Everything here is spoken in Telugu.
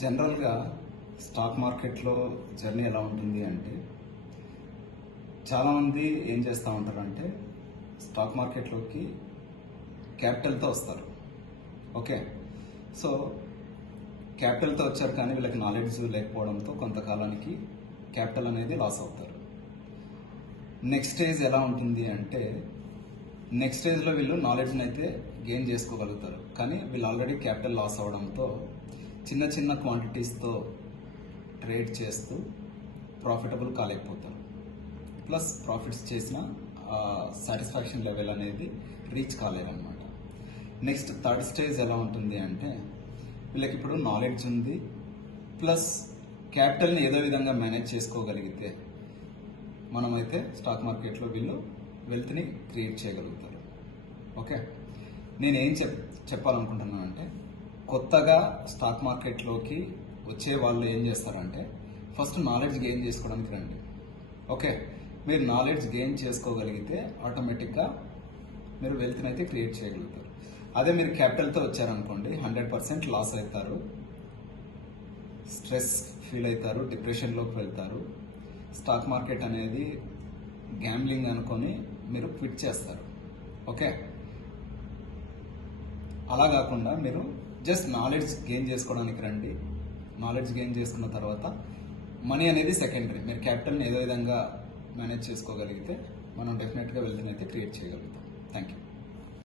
జనరల్గా స్టాక్ మార్కెట్లో జర్నీ ఎలా ఉంటుంది అంటే చాలామంది ఏం చేస్తూ ఉంటారంటే స్టాక్ మార్కెట్లోకి క్యాపిటల్తో వస్తారు. ఓకే, సో క్యాపిటల్తో వచ్చారు కానీ వీళ్ళకి నాలెడ్జ్ లేకపోవడంతో కొంతకాలానికి క్యాపిటల్ అనేది లాస్ అవుతారు. నెక్స్ట్ స్టేజ్ ఎలా ఉంటుంది అంటే నెక్స్ట్ స్టేజ్లో వీళ్ళు నాలెడ్జ్ని అయితే గెయిన్ చేసుకోగలుగుతారు, కానీ వీళ్ళు ఆల్రెడీ క్యాపిటల్ లాస్ అవడంతో చిన్న చిన్న క్వాంటిటీస్తో ట్రేడ్ చేస్తూ ప్రాఫిటబుల్ కాలేకపోతారు. ప్లస్ ప్రాఫిట్స్ చేసిన సాటిస్ఫాక్షన్ లెవెల్ అనేది రీచ్ కాలేరనమాట. నెక్స్ట్ థర్డ్ స్టేజ్ ఎలా ఉంటుంది అంటే వీళ్ళకి ఇప్పుడు నాలెడ్జ్ ఉంది, ప్లస్ క్యాపిటల్ని ఏదో విధంగా మేనేజ్ చేసుకోగలిగితే మనమైతే స్టాక్ మార్కెట్లో వీళ్ళు వెల్త్ని క్రియేట్ చేయగలుగుతారు. ఓకే, నేనేం చెప్పాలనుకుంటున్నానంటే కొత్తగా స్టాక్ మార్కెట్లోకి వచ్చే వాళ్ళు ఏం చేస్తారంటే ఫస్ట్ నాలెడ్జ్ గెయిన్ చేసుకోవడానికి రండి. ఓకే, మీరు నాలెడ్జ్ గెయిన్ చేసుకోగలిగితే ఆటోమేటిక్గా మీరు వెల్త్ని అయితే క్రియేట్ చేయగలుగుతారు. అదే మీరు క్యాపిటల్తో వచ్చారనుకోండి 100% లాస్ అవుతారు, స్ట్రెస్ ఫీల్ అవుతారు, డిప్రెషన్లోకి వెళ్తారు. స్టాక్ మార్కెట్ అనేది గ్యాంబ్లింగ్ అనుకొని మీరు క్విట్ చేస్తారు. ఓకే, అలా కాకుండా మీరు జస్ట్ నాలెడ్జ్ గెయిన్ చేసుకోవడానికి రండి. నాలెడ్జ్ గెయిన్ చేసుకున్న తర్వాత మనీ అనేది సెకండరీ. మీరు క్యాపిటల్ని ఏదో విధంగా మేనేజ్ చేసుకోగలిగితే మనం డెఫినెట్గా వెల్త్ని అయితే క్రియేట్ చేయగలుగుతాం. Thank you.